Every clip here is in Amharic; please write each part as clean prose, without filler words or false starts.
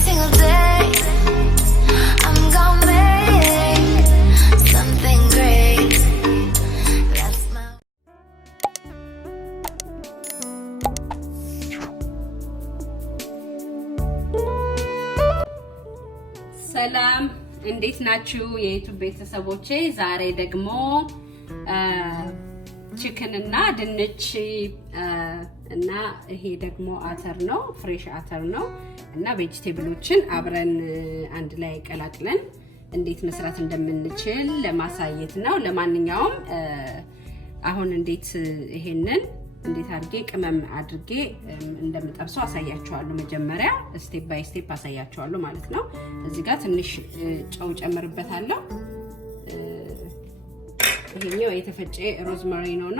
single day. I'm gonna make something great. That's my ሰላም እንዴት ናችሁ የዩቲዩብ ቤተሰቦቼ? ዛሬ ደግሞ ቺክን እና ድንች እና ይሄ ደግሞ አተር ነው፣ ፍሬሽ አተር ነው እና ቬጂቴብሎችን አብረን አንድ ላይ ቀላቅለን እንዴት መስራት እንደምንችል ለማሳየት ነው። ለማንኛውም አሁን እንዴት ይሄንን እንዴት አድርጌ ቅመም አድርጌ እንደምጠብሰው አሳያችኋለሁ። መጀመሪያ ስቴፕ ባይ ስቴፕ አሳያችኋለሁ ማለት ነው። እዚህ ጋር ትንሽ ጨው ጨምርበታለሁ። ይሄኛው የተፈጨ ሮዝመሪ ነው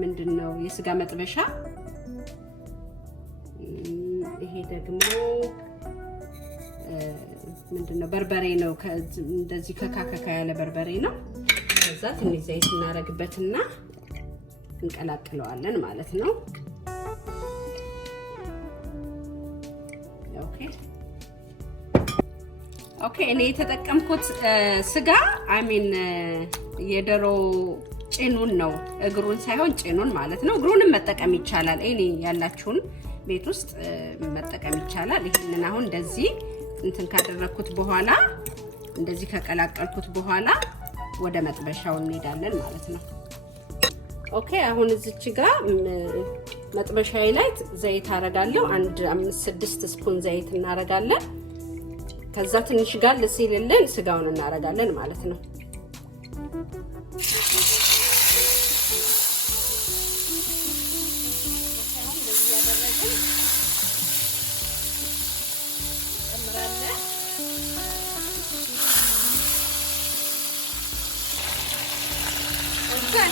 ምንድነው የስጋ መጥበሻ። ይሄ ደግሞ ምንድነው በርበሬ ነው። እንደዚህ ከካካካ ያለ በርበሬ ነው። ከዛ ትንሽ ዘይት እናረግበትና እንቀላቅለዋለን ማለት ነው። ኦኬ እኔ የተጠቀምኩት ስጋ የዶሮ ጭኑን ነው፣ እግሩን ሳይሆን ጭኑን ማለት ነው። እግሩንም መጠቀም ይቻላል። እኔ ያላችሁን ቤት ውስጥ መጠቀም ይቻላል። ይሄንን አሁን እንደዚህ እንትን ካደረኩት በኋላ እንደዚህ ከቀላቀልኩት በኋላ ወደ መጥበሻው እንሄዳለን ማለት ነው። ኦኬ አሁን እዚች ጋር መጥበሻዬ ላይ ዘይት አረጋለሁ። 5-6 ስፑን ዘይት እናረጋለን። ከዛ ትንሽ ጋር ለሲልልን ስጋውን እናረጋለን ማለት ነው።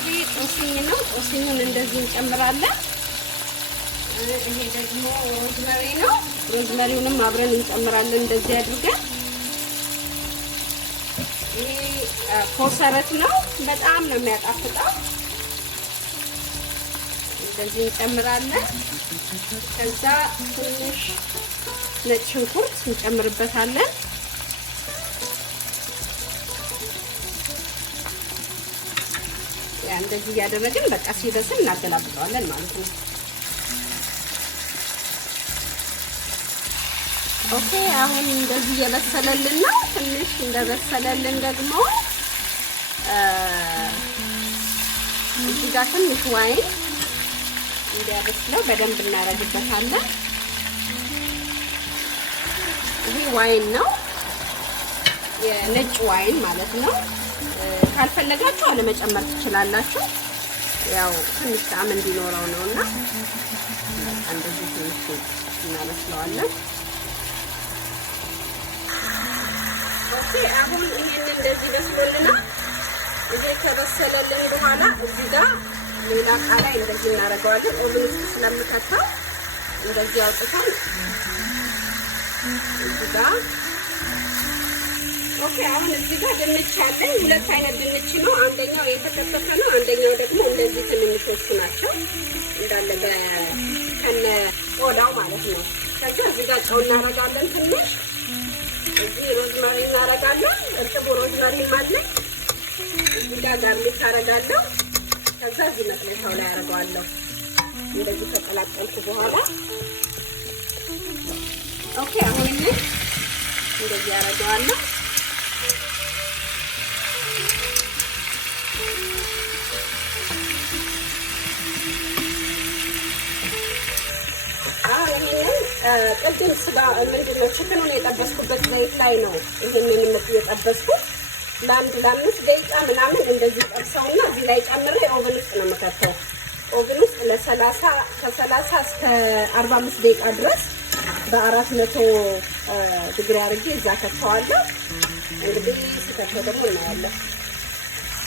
ይሄ ጦስኝ ነው። ጦስኙን እንደዚህ እንጨምራለን። ይሄ ደግሞ ሮዝመሪ ነው። ሮዝመሪውንም አብረን እንጨምራለን እንደዚህ አድርገን። ይሄ ኮሰረት ነው። በጣም ነው የሚያጣፍጠው። እንደዚህ እንጨምራለን። ከዛ ትንሽ ነጭ ሽንኩርት እንጨምርበታለን። እንደዚህ ያደረግን በቃ ሲበስል እናገላብጠዋለን ማለት ነው። ኦኬ አሁን እንደዚህ እየበሰለልን ነው። ትንሽ እንደበሰለልን ደግሞ እዚህ ጋር ትንሽ ዋይን እንዲያበስለው በደንብ እናረግበታለን። ይሄ ዋይን ነው፣ የነጭ ዋይን ማለት ነው። ካልፈለጋችሁ አለመጨመር ትችላላችሁ። ያው ትንሽ ጣዕም እንዲኖረው ነውና እንደዚህ ትንሽ እናበስለዋለን። ኦኬ አሁን ይሄንን እንደዚህ በስሎልናል። ይሄ ከበሰለልን በኋላ እዚህ ጋር ሌላ ዕቃ ላይ እንደዚህ እናደርገዋለን። ኦቨን ውስጥ ስለምከተው እንደዚህ አውጥተን እዚህ ጋር ኦኬ አሁን እዚህ ጋር ድንች አለኝ። ሁለት አይነት ድንች ነው። አንደኛው የተከተፈ ነው፣ አንደኛው ደግሞ እንደዚህ ትንንሾቹ ናቸው እንዳለ በከነ ቆዳው ማለት ነው። ከዛ እዚህ ጋር ጨው እናረጋለን ትንሽ። እዚህ ሮዝመሪ እናረጋለን። እርጥቡ ሮዝመሪ ማለት እዚህ ጋር ጋርሊክ አረጋለሁ። ከዛ እዚህ መጥበሻው ላይ አረጋለሁ። እንደዚህ ተቀላቀልኩ በኋላ ኦኬ አሁን እንደዚህ አረጋለሁ። ቅድም ስጋ ምንድነው ቺክኑን የጠበስኩበት ዘይት ላይ ነው ይሄንን የጠበስኩት። ለ5 ደቂቃ ምናምን እንደዚህ ጠብሰውና እዚህ ላይ ጨምሬ ኦቨን ውስጥ ነው የምከተው። ኦቨን ውስጥ ከ30 እስከ 45 ደቂቃ ድረስ በ400 ዲግሪ አድርጌ እዛ ከተዋለሁ። እንግዲህ ሲከተው ደግሞ እናያለን።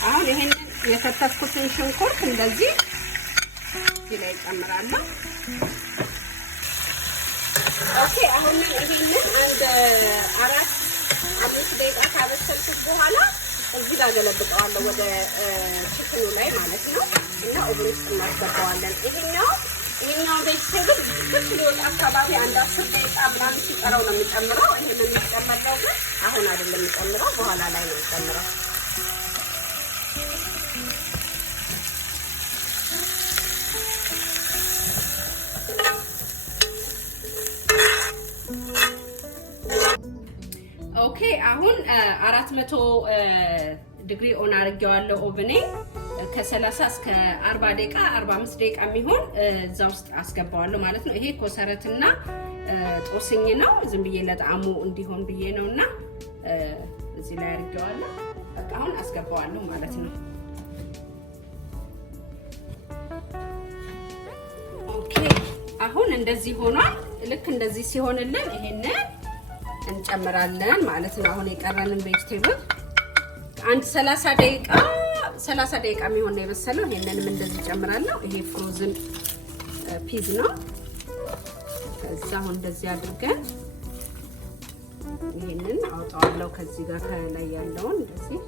አሁን ይሄንን የከተፍኩትን ሽንኩርት እንደዚህ እዚህ ላይ ጨምራለሁ። ኦኬ አሁን ይሄንን አንድ 4-5 ደቂቃ ካበሰልኩት በኋላ እዚህ ጋር ገለብጠዋለሁ ወደ ቺክኑ ላይ ማለት ነው። እና ኦቨን ውስጥ እናስገባዋለን። ይሄኛው ቬጅቴብል ትንሽ ሊወጣ አካባቢ አንድ 10 ደቂቃ ምናምን ሲቀረው ነው የሚጨምረው። ይሄንን የሚጨምረው ግን አሁን አይደለም የሚጨምረው፣ በኋላ ላይ ነው የሚጨምረው። ኦኬ አሁን 400 ዲግሪ ኦን አድርጌዋለሁ ኦቨኔ ከ30 እስከ 40 ደቂቃ 45 ደቂቃ የሚሆን እዛ ውስጥ አስገባዋለሁ ማለት ነው። ይሄ ኮሰረትና ጦስኝ ነው። ዝም ብዬ ለጣዕሙ እንዲሆን ብዬ ነውና እዚህ ላይ አድርጌዋለሁ። በቃ አሁን አስገባዋለሁ ማለት ነው። ኦኬ አሁን እንደዚህ ሆኗል። ልክ እንደዚህ ሲሆንልን ይሄንን እንጨምራለን ማለት ነው። አሁን የቀረንን ቬጅቴብል አንድ 30 ደቂቃ የሚሆን ነው የበሰለው። ይሄንንም እንደዚህ ጨምራለሁ። ይሄ ፍሮዝን ፒዝ ነው። ከዛ አሁን እንደዚህ አድርገን ይሄንን አውጣዋለሁ ከዚህ ጋር ከላይ ያለውን እንደዚህ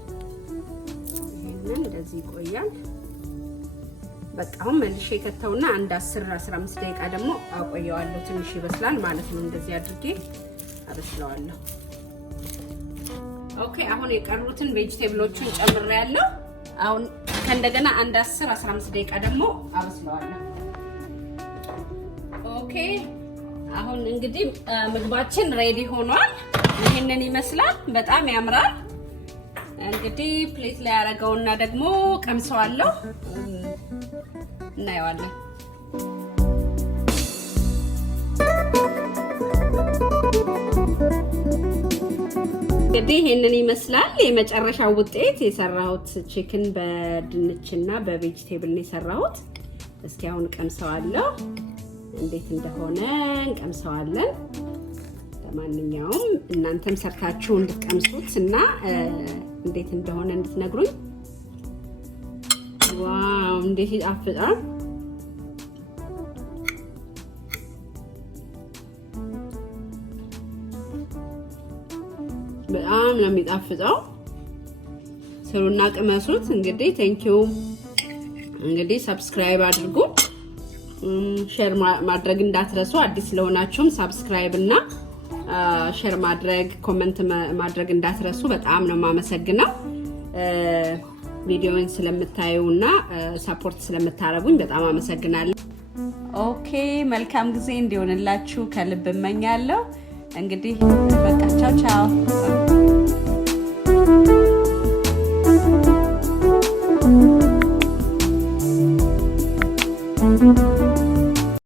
ይሄንን እንደዚህ ይቆያል። በቃ አሁን መልሼ ከተውና አንድ 10-15 ደቂቃ ደግሞ አቆየዋለሁ። ትንሽ ይበስላል ማለት ነው። እንደዚህ አድርጌ አበስለዋለሁ። ኦኬ አሁን የቀሩትን ቬጅቴብሎቹን ጨምሬያለሁ። አሁን ከእንደገና አንድ 10-15 ደቂቃ ደግሞ አበስለዋለሁ። ኦኬ አሁን እንግዲህ ምግባችን ሬዲ ሆኗል። ይሄንን ይመስላል። በጣም ያምራል። እንግዲህ ፕሌት ላይ ያደረገውና ደግሞ ቀምሰዋለሁ፣ እናየዋለን። እንግዲህ ይሄንን ይመስላል የመጨረሻው ውጤት። የሰራሁት ቺክን በድንችና በቬጅቴብል ነው የሰራሁት። እስኪ አሁን ቀምሰዋለሁ፣ እንዴት እንደሆነ እንቀምሰዋለን። ለማንኛውም እናንተም ሰርታችሁ እንድትቀምሱት እና እንዴት እንደሆነ እንድትነግሩኝ። ዋው እንዴት ይጣፍጣል! በጣም ነው የሚጣፍጠው። ስሩና ቅመሱት። እንግዲህ ቴንኪው። እንግዲህ ሰብስክራይብ አድርጉ፣ ሼር ማድረግ እንዳትረሱ። አዲስ ስለሆናችሁም ሰብስክራይብ እና ሼር ማድረግ ኮሜንት ማድረግ እንዳትረሱ። በጣም ነው የማመሰግነው ቪዲዮውን ስለምታዩና ሰፖርት ስለምታረጉኝ በጣም አመሰግናለሁ። ኦኬ መልካም ጊዜ እንዲሆንላችሁ ከልብ እመኛለሁ። እንግዲህ በቃ ቻው ቻው።